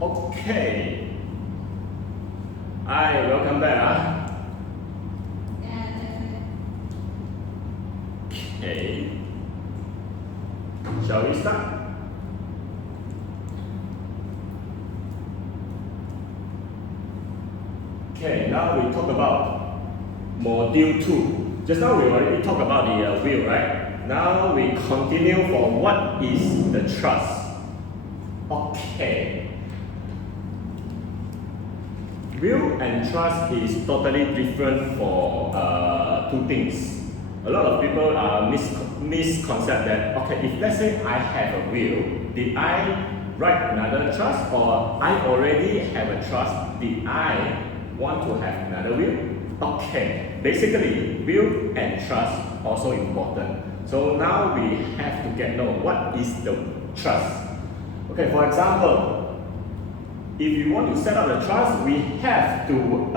Okay. Hi, welcome back. Okay. Shall we start? Okay, now we talk about module 2. Just now we already talked about the will, right? Now we continue for what is the trust. Okay. Will and trust is totally different for two things. A lot of people are misconcept that, okay, if let's say I have a will, did I write another trust, or I already have a trust, did I want to have another will? Okay, basically, will and trust also important. So now we have to get know what is the trust. Okay, for example, if you want to set up a trust, we have to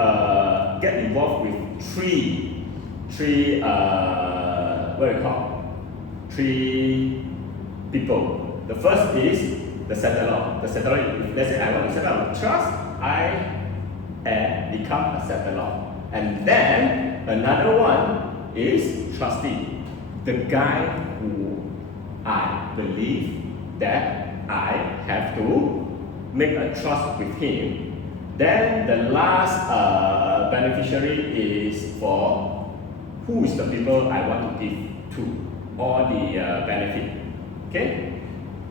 get involved with three what do you call? Three people. The first is the settlor. The settlor, if let's say I want to set up a trust, I become a settlor. And then another one is trustee, the guy who I believe that I have to make a trust with him. Then the last beneficiary is for who is the people I want to give to all the benefit. Okay?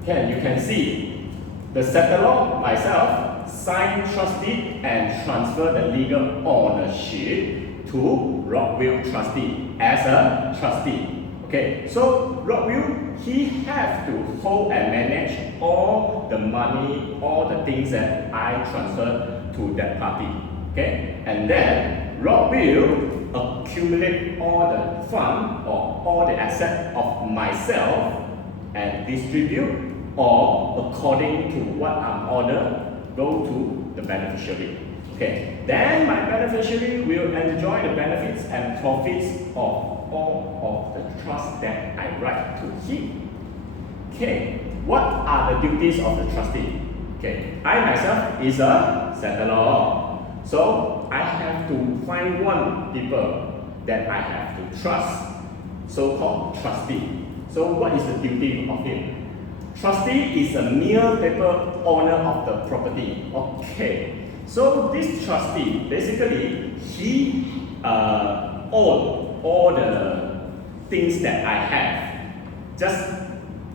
You can see the settlor, myself, sign trust deed and transfer the legal ownership to Rockville trustee as a trustee. Okay, so Rockville, he have to hold and manage all the money, all the things that I transfer to that party. Okay, and then Rockville accumulate all the fund or all the asset of myself and distribute, or according to what I'm ordered, go to the beneficiary. Okay, then my beneficiary will enjoy the benefits and profits of all of the trust that I write to him. Okay, what are the duties of the trustee? Okay, I myself is a settlor, so I have to find one people that I have to trust, so-called trustee. So what is the duty of him? Trustee is a mere paper owner of the property. Okay, so this trustee, basically, he own all the things that I have, just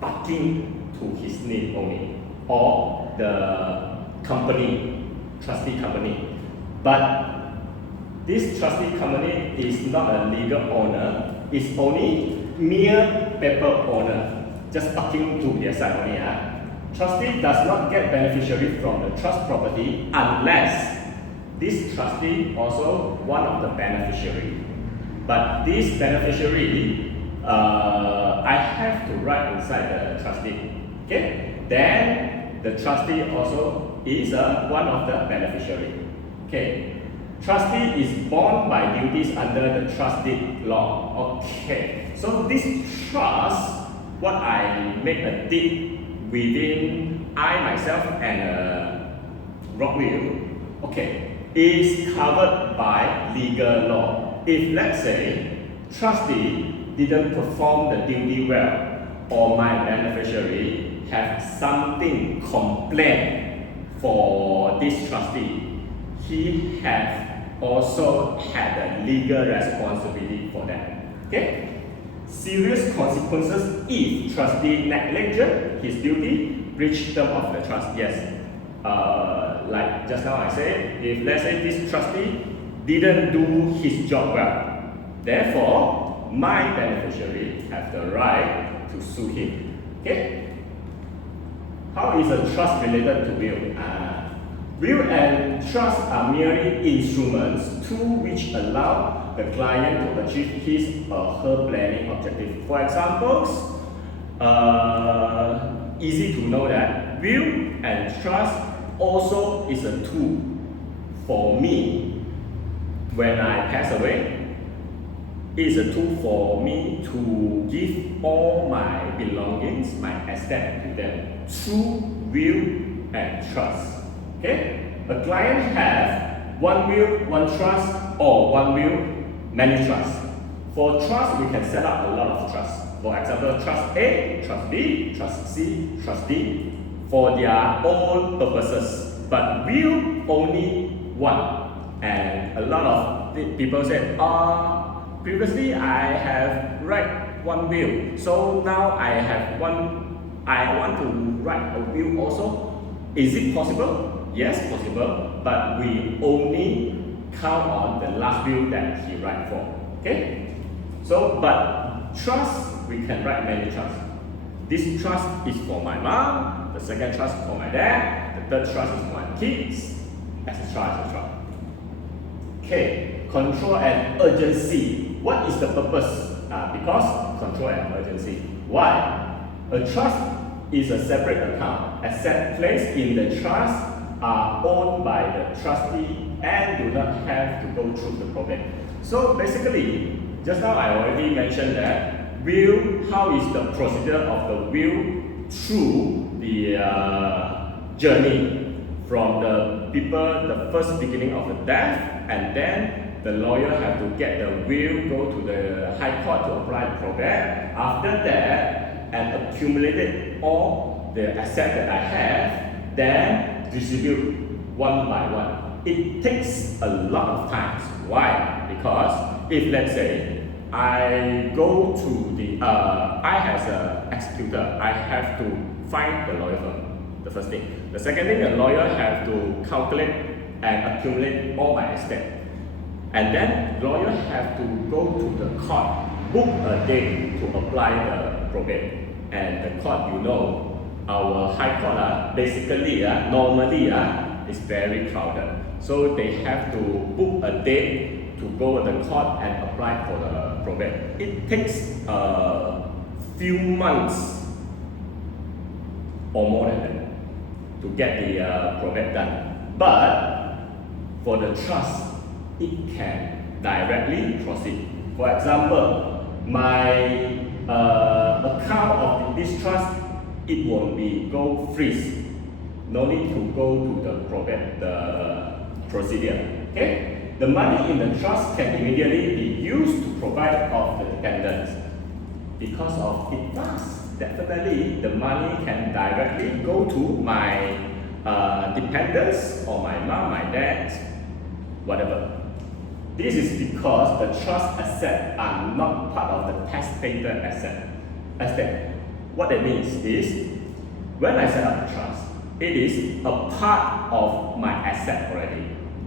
parking to his name only, or the company, trustee company. But this trustee company is not a legal owner, it's only mere paper owner, just parking to their side only. Trustee does not get beneficiary from the trust property unless this trustee also one of the beneficiary. But this beneficiary, I have to write inside the trustee. Okay, then the trustee also is one of the beneficiary. Okay, trustee is bound by duties under the trust deed law. Okay, so this trust, what I make a deed within I myself and Rockville, okay, is covered by legal law. If let's say trustee didn't perform the duty well, or my beneficiary have something complaint for this trustee, he have also had a legal responsibility for that. Okay? Serious consequences if trustee neglected his duty, breach term of the trust. Yes, like just now I said, if let's say this trustee didn't do his job well, therefore my beneficiary have the right to sue him. Okay? How is a trust related to will? Will and trust are merely instruments through which allow the client to achieve his or her planning objective. For example, easy to know that will and trust also is a tool for me when I pass away. It is a tool for me to give all my belongings, my assets to them through will and trust. Okay? A client has one will, one trust, or one will, many trusts. For trust, we can set up a lot of trusts. For example, trust A, trust B, trust C, trust D, for their own purposes. But will only one. And a lot of people say, previously I have write one will, so now I have one, I want to write a will also. Is it possible? Yes, possible, but we only count on the last will that he write for. Okay? So, but trust, we can write many trusts. This trust is for my mom, the second trust is for my dad, the third trust is for my kids, etc. etc. Okay, control and urgency. What is the purpose? Because control and urgency. Why? A trust is a separate account. Assets placed in the trust are owned by the trustee and do not have to go through the probate. So basically, just now I already mentioned that will, how is the procedure of the will through the journey from the people, the first beginning of the death, and then the lawyer have to get the will, go to the high court to apply the probate. After that, and accumulated all the assets that I have, then distribute one by one. It takes a lot of time. Why? Because if let's say I go to the, I as an executor, I have to find the lawyer firm, the first thing. The second thing, the lawyer have to calculate and accumulate all my assets. And then lawyer have to go to the court, book a date to apply the probate. And the court, you know, our high court basically, normally is very crowded. So they have to book a date to go to the court and apply for the probate. It takes a few months or more than that to get the probate done. But for the trust, it can directly proceed. For example, my account of this trust, it won't be go freeze. No need to go to the probate, the procedure. Okay? The money in the trust can immediately be used to provide of the dependents. Because of it fast, definitely the money can directly go to my dependents or my mom, my dad, whatever. This is because the trust assets are not part of the testator asset. What that means is, when I set up a trust, it is a part of my asset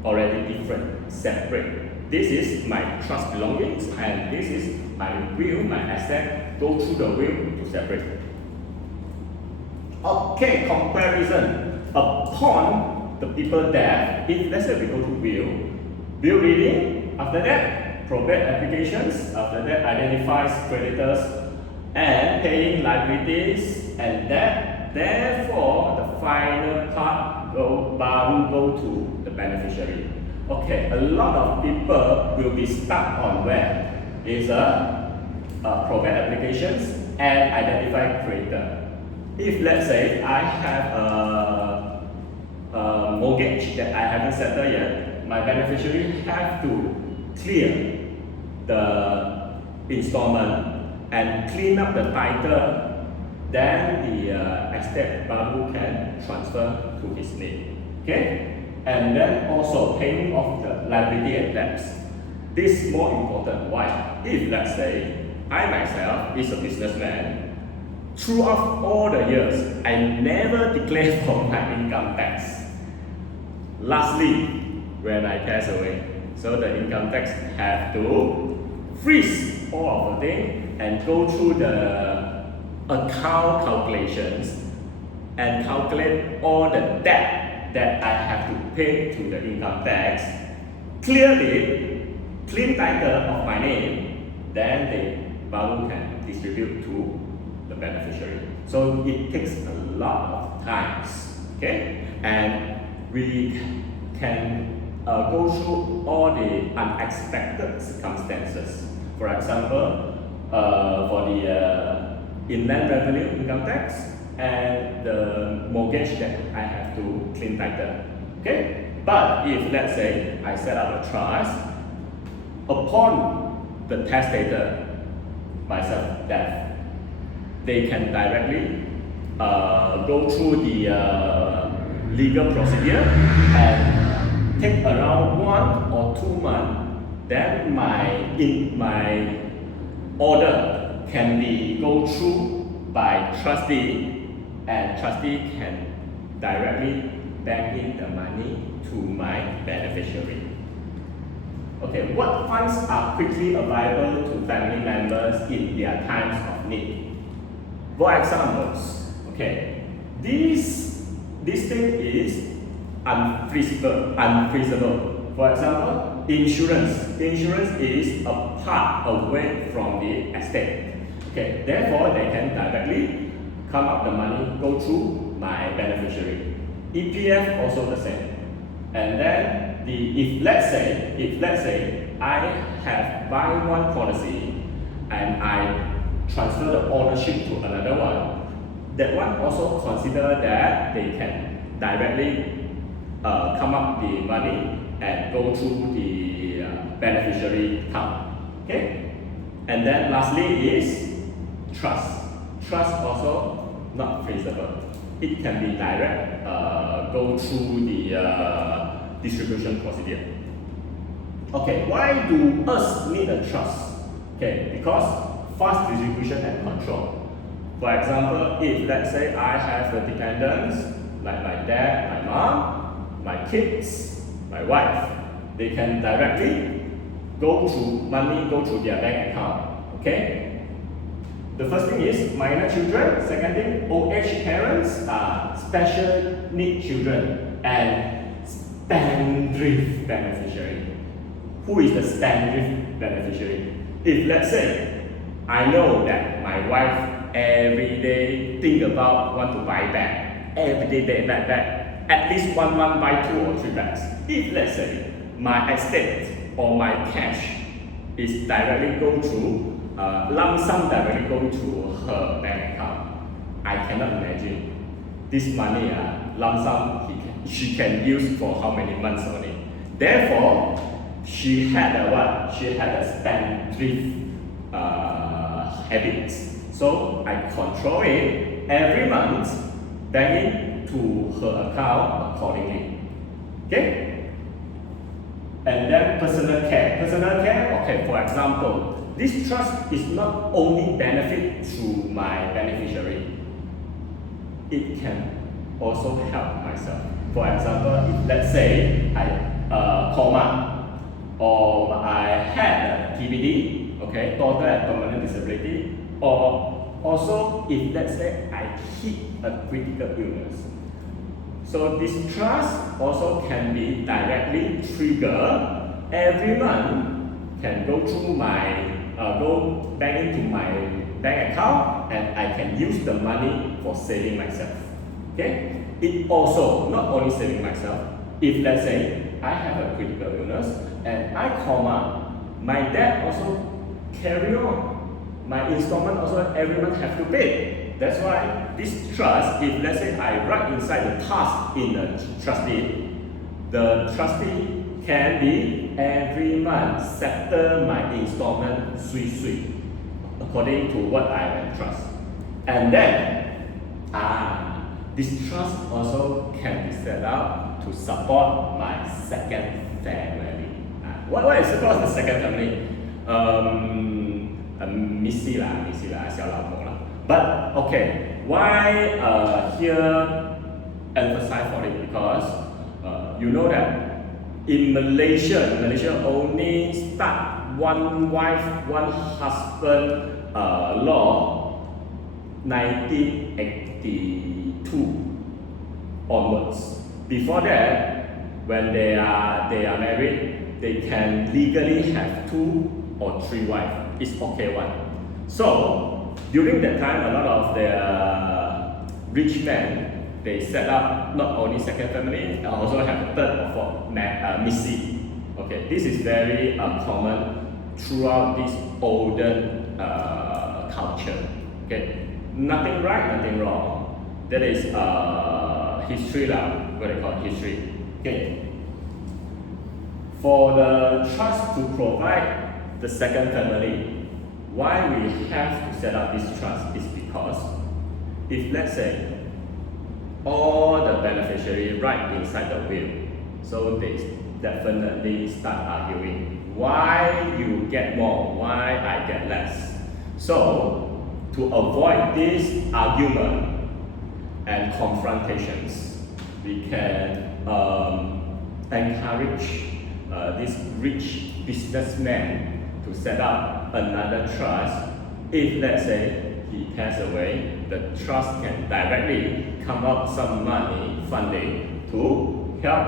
already different, separate. This is my trust belongings, and this is my will, my asset, go through the will to separate. Okay, comparison. Upon the people death, if let's say we go to will reading, after that, probate applications, after that, identifies creditors and paying liabilities, and that, therefore, the final part will go to the beneficiary. Okay, a lot of people will be stuck on where is probate applications and identify creditor. If let's say I have a mortgage that I haven't settled yet, my beneficiary have to clear the installment and clean up the title, then the estate value can transfer to his name. Okay? And then also paying off the liability and debts. This is more important. Why? If let's say I myself is a businessman, throughout all the years, I never declare for my income tax. Lastly, when I pass away, so the income tax have to freeze all of the thing and go through the account calculations and calculate all the debt that I have to pay to the income tax, clearly, clean title of my name, then the value can distribute to the beneficiary. So it takes a lot of times, okay? And we can go through all the unexpected circumstances. For example, for the inland revenue income tax and the mortgage that I have to clean title. Okay? But if, let's say, I set up a trust, upon the testator, myself, death, they can directly go through the legal procedure and take around 1 or 2 months. Then my order can be go through by trustee, and trustee can directly bank in the money to my beneficiary. Okay, what funds are quickly available to family members in their times of need? For examples, okay, this thing is unfeasible. For example, insurance. Insurance is a part away from the estate. Okay, therefore they can directly come up the money, go through my beneficiary. EPF also the same. And then if let's say I have buy one policy and I transfer the ownership to another one, that one also consider that they can directly come up the money and go through the beneficiary account. Okay? And then lastly is trust. Trust also not feasible. It can be direct go through the distribution procedure. Okay, why do us need a trust? Okay, because fast distribution and control. For example, if let's say I have the dependents like my dad, my mom, my kids, my wife, they can directly go through their bank account. Okay? The first thing is minor children. Second thing, old age parents, special need children, and spendthrift beneficiary. Who is the spendthrift beneficiary? If let's say I know that my wife every day think about want to buy bag, every day bag, at least 1 month buy 2 or 3 bags. If let's say my estate or my cash is directly go to lump sum directly go to her bank account, I cannot imagine this money lump sum she can use for how many months only. Therefore, she had a what? She had a spendthrift habits. So I control it every month, bank it to her account accordingly. Okay? And then personal care. Personal care, okay, for example, this trust is not only benefit to my beneficiary, it can also help myself. For example, if let's say I coma or I had a TBD, okay, total and permanent disability, or also if let's say I hit a critical illness. So this trust also can be directly triggered every month, can go through my go back into my bank account, and I can use the money for saving myself. Okay? It also not only saving myself. If let's say I have a critical illness and I coma, my debt also carry on. My installment also every month have to pay. That's why this trust, if let's say I write inside the task in the trustee can be every month settle my installment according to what I am trust. And then this trust also can be set up to support my second family. What is support the second family? Missy lah, 小老婆啦. But okay, why here emphasize for it? Because you know that in Malaysia only start one wife, one husband law 1982 onwards. Before that, when they are married, they can legally have 2 or 3 wives. It's okay one. So during that time, a lot of the rich men, they set up not only second family, also have third or fourth missy. Okay, this is very common throughout this olden culture. Okay, nothing right, nothing wrong. That is history lah, what they call history. Okay. For the trust to provide the second family, why we have to set up this trust is because if let's say all the beneficiaries write inside the will, so they definitely start arguing why you get more, why I get less. So to avoid this argument and confrontations, we can encourage this rich businessman to set up another trust. If let's say he passes away, the trust can directly come up some money funding to help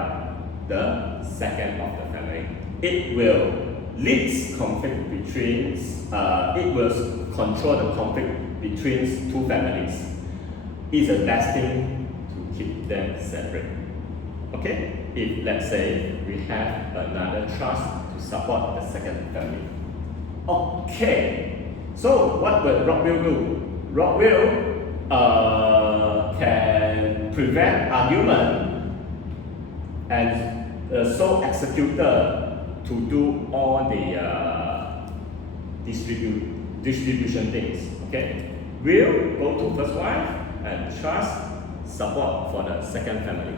the second of the family. It will lead conflict between, it will control the conflict between two families. It's a best thing to keep them separate. Okay? If let's say we have another trust to support the second family. Okay. So what will Rockville do? Rockville can prevent argument and the sole executor to do all the distribution things. Okay, will go to first wife and trust support for the second family.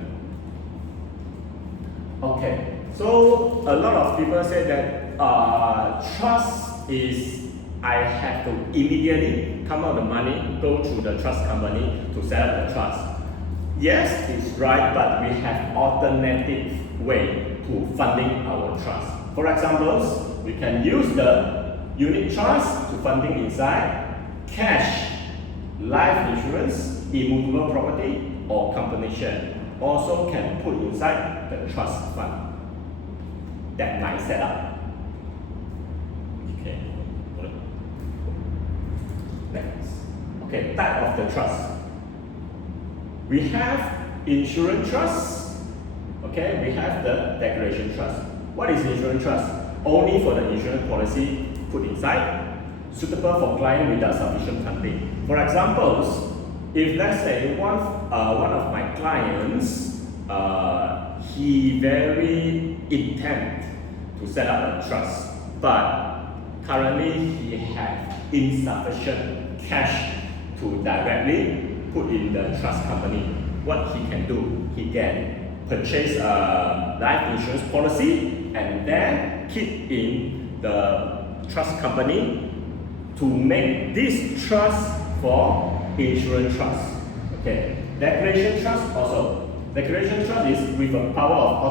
Okay, so a lot of people say that trust is I have to immediately come out the money, go to the trust company to set up the trust. Yes, it's right, but we have alternative way to funding our trust. For example, we can use the unit trust to funding inside cash, life insurance, immovable property, or company share. Also can put inside the trust fund that might set up. Okay. Next. Okay, type of the trust. We have insurance trust. Okay, we have the declaration trust. What is insurance trust? Only for the insurance policy put inside, suitable for client without sufficient funding. For examples, if let's say one of my clients, he very intent to set up a trust, but currently he has insufficient cash to directly put in the trust company. What he can do? He can purchase a life insurance policy and then keep in the trust company to make this trust for insurance trust. Okay, declaration trust also. Declaration trust is with a power of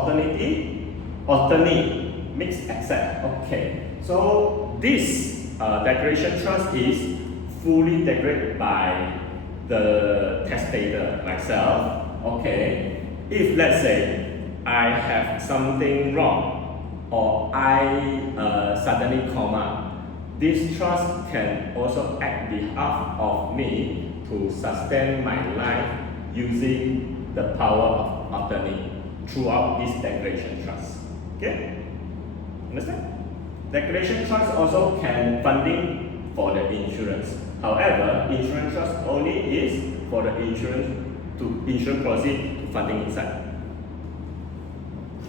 alternate, mixed asset. Okay, so this declaration trust is fully declared by the testator, myself. Okay, if let's say I have something wrong or I suddenly coma, this trust can also act behalf of me to sustain my life using the power of attorney throughout this declaration trust. Okay, understand? Declaration trust also can funding for the insurance. However, insurance trust only is for the insurance policy to funding inside.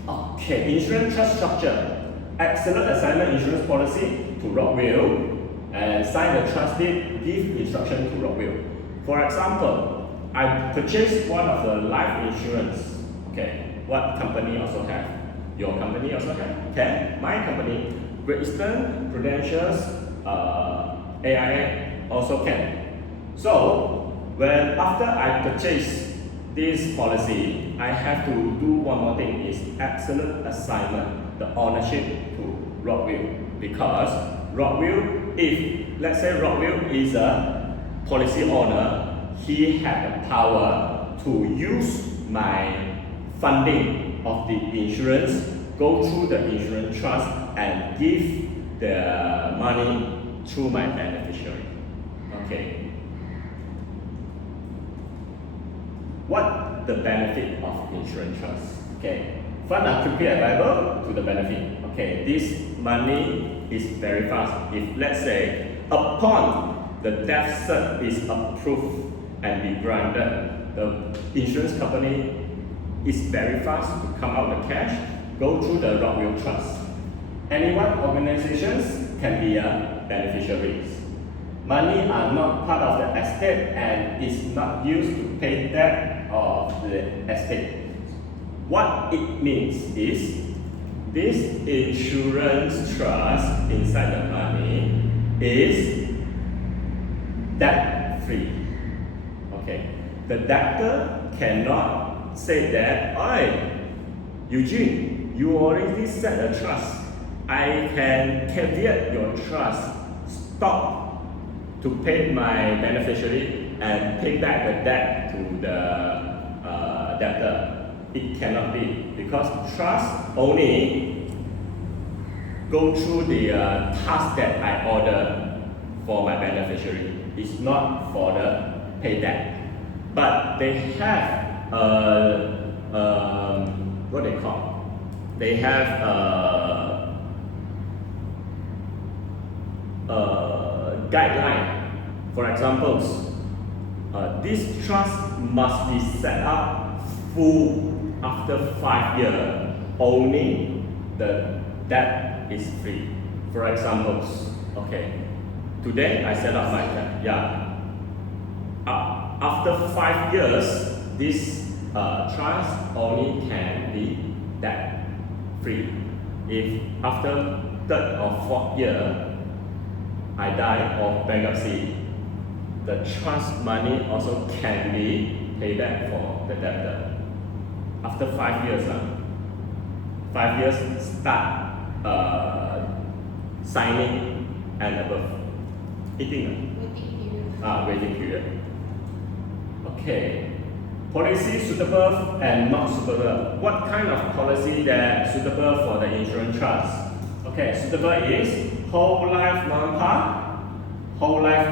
Okay, insurance trust structure. Excellent assignment insurance policy to Rockville and sign the trust deed, give instruction to Rockville. For example, I purchased one of the life insurance. Okay, what company also have? Your company also have? Okay, my company, Great Eastern, Prudential's, AIA also can. So when after I purchase this policy, I have to do one more thing, is absolute assignment, the ownership to Rockville. Because Rockville, if let's say Rockville is a policy owner, he has the power to use my funding of the insurance, go through the insurance trust and give the money through my beneficiary. Okay. What the benefit of insurance trust? Okay. Funds are quickly available to the benefit. Okay. This money is very fast. If let's say upon the death cert is approved and be granted, the insurance company it's very fast to come out the cash, go through the Rockville Trust. Anyone, organizations can be a beneficiaries. Money are not part of the estate and is not used to pay debt of the estate. What it means is, this insurance trust inside the money is debt free. Okay, the debtor cannot say that, "Oi, Eugene, you already set a trust. I can caveat your trust. Stop to pay my beneficiary and pay back the debt to the debtor." It cannot be, because trust only go through the task that I order for my beneficiary. It's not for the pay debt. But they have what they call? They have guideline. For example, this trust must be set up full after 5 years. Only the debt is free. For example, okay, today I set up my debt. Yeah. After 5 years, this trust only can be debt free. If after 3rd or 4th year I die of bankruptcy, the trust money also can be paid back for the debtor. After 5 years, 5 years start signing and above. Waiting period. Okay. Policy suitable and not suitable. What kind of policy that suitable for the insurance trust? Okay, suitable is whole life non-par, whole life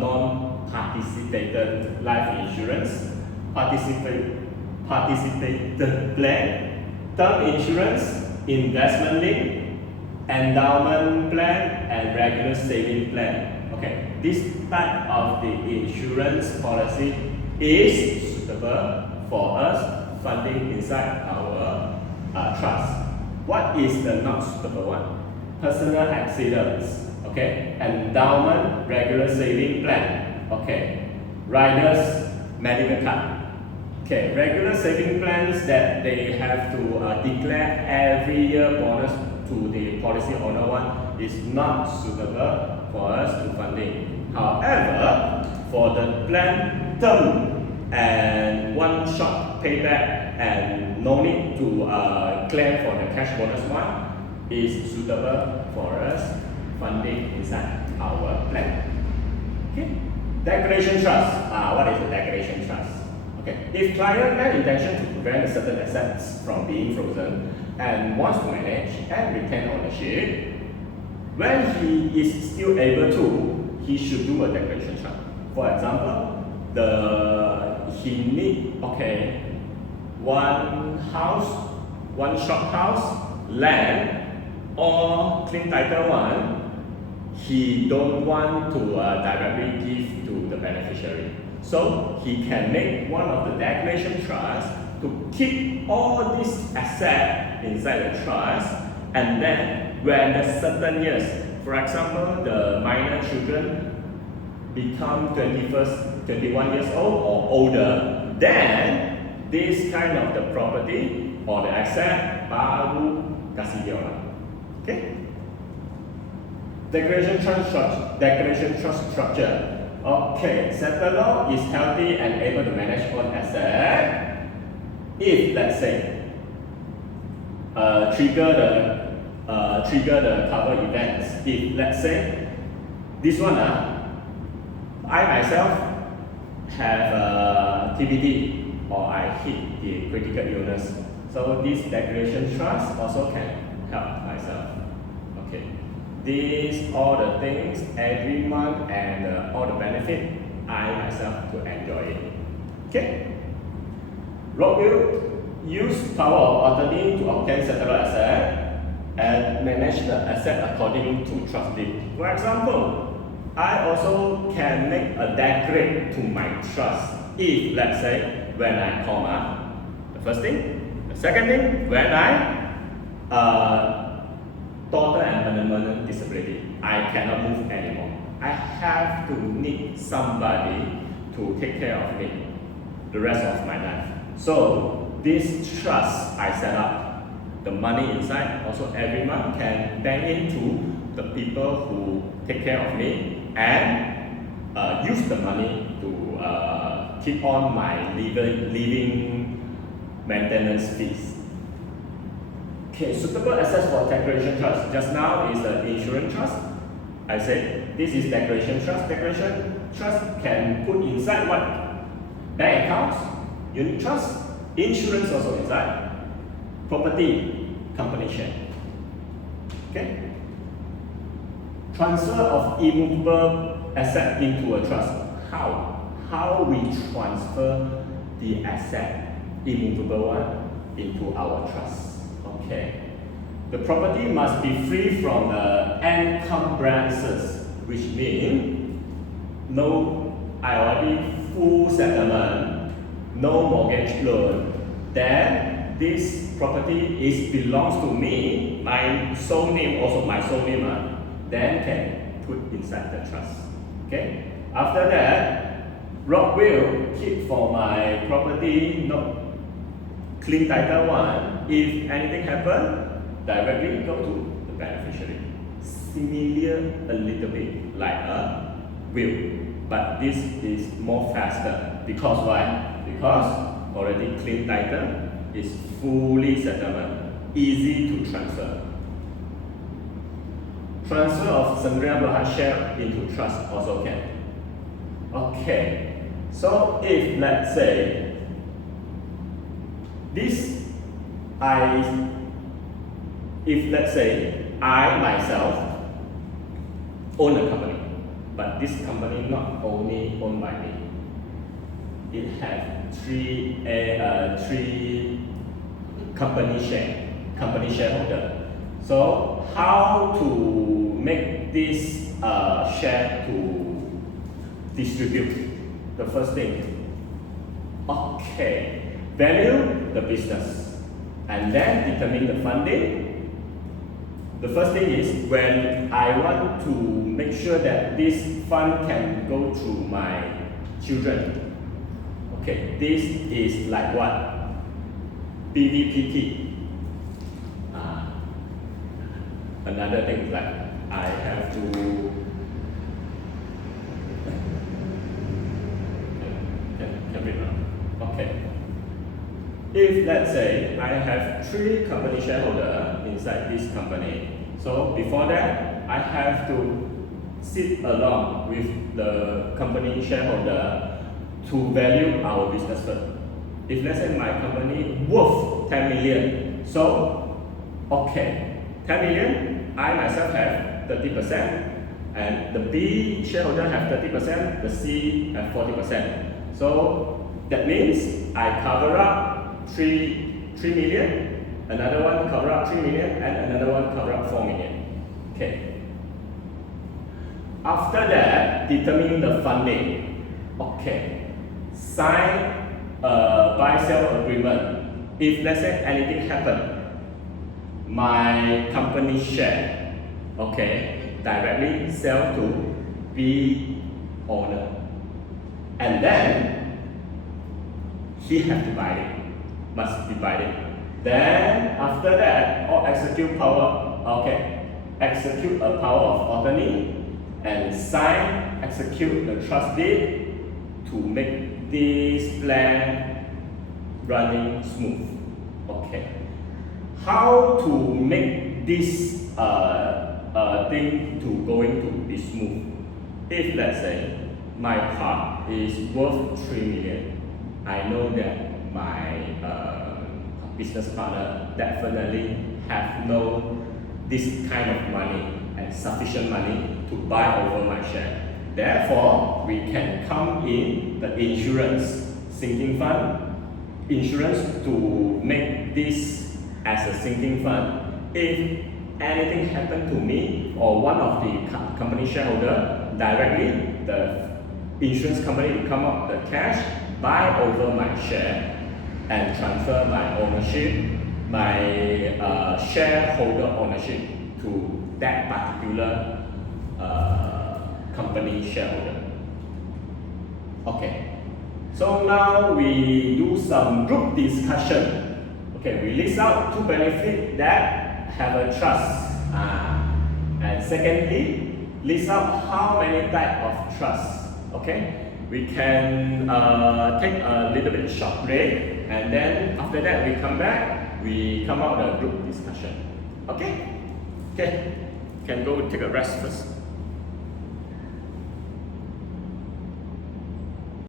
non-participated life insurance, participated plan, term insurance, investment link, endowment plan, and regular saving plan. Okay, this type of the insurance policy is suitable for us funding inside our trust. What is the not suitable one? Personal accidents, okay, endowment, regular saving plan, okay, riders, medical card. Okay, regular saving plans that they have to declare every year bonus to the policy owner one is not suitable for us to funding. However, for the plan term and one shot payback and no need to claim for the cash bonus one is suitable for us funding inside our plan. Okay, declaration trust. What is the declaration trust? Okay, if client has intention to prevent certain assets from being frozen and wants to manage and retain ownership, when he is still able to, he should do a declaration trust. For example, he need one house, one shop house, land, or clean title one. He don't want to directly give to the beneficiary. So he can make one of the declaration trusts to keep all these assets inside the trust, and then when the certain years, for example, the minor children become 21 years old or older, then this kind of the property or the asset baru kasih dia orang. Okay? Declaration trust structure. Okay, settlor is healthy and able to manage own asset. If let's say trigger the cover events. If let's say this one I myself have TBD or I hit the critical illness, so this declaration trust also can help myself. Okay. These all the things every month and all the benefit I myself to enjoy it. Okay. Rockville use power of attorney to obtain settled asset and manage the asset according to trust deed. For example, I also can make a decree to my trust if let's say when I coma, the The first thing. The second thing, when I total and permanent disability, I cannot move anymore. I have to need somebody to take care of me the rest of my life. So this trust I set up, the money inside also every month can bank into the people who take care of me and use the money to keep on my living maintenance fees. Okay, suitable assets for declaration trust. Just now is the insurance trust. I said this is declaration trust. Declaration trust can put inside what? Bank accounts, unit trust, insurance also inside, property, company share. Okay. Transfer of immovable asset into a trust. How we transfer the asset, immovable one, into our trust. Okay. The property must be free from the encumbrances, which means no IOD full settlement, no mortgage loan. Then this property belongs to me, my sole name, also my sole name, then can put inside the trust. Okay. After that, Rob will keep for my property, no clean title one. If anything happen, directly go to the beneficiary. Similar a little bit like a will, but this is more faster. Because why? Because already clean title is fully settlement, easy to transfer. Transfer of Sandria Berhad share into trust also can. Okay, so if let's say if let's say I myself own a company, but this company not only owned by me, it has three company shareholder. So how to make this share to distribute? The first thing, okay, value the business and then determine the funding. The first thing is when I want to make sure that this fund can go through my children. Okay, this is like what? PVPT. Another thing is like I have to can read now. Okay. If let's say I have 3 company shareholders inside this company, so before that I have to sit along with the company shareholder to value our business first. If let's say my company worth 10 million, so okay, 10 million, I myself have 30%, and the B shareholder have 30%, the C have 40%. So that means I cover up 3 million, another one cover up 3 million, and another one cover up 4 million. Okay. After that, determine the funding. Okay. Sign a buy-sell agreement. If let's say anything happen, my company share, okay, directly sell to B owner, and then he have to buy it, must divide it. Then after that, or execute a power of attorney and execute the trust deed to make this plan running smooth. Okay. How to make this thing to going to be smooth? If let's say my part is worth 3 million, I know that my business partner definitely have this kind of money and sufficient money to buy over my share. Therefore, we can come in the insurance sinking fund, insurance to make this as a sinking fund. If anything happen to me or one of the company shareholder, directly the insurance company will come up the cash, buy over my share, and transfer my ownership, my shareholder ownership to that particular company shareholder. Okay, so now we do some group discussion. Okay, we list out 2 benefits that have a trust. And secondly, list out how many types of trust. Okay, we can take a little bit short break, and then after that we come back, we come out the group discussion. Okay, can go take a rest first.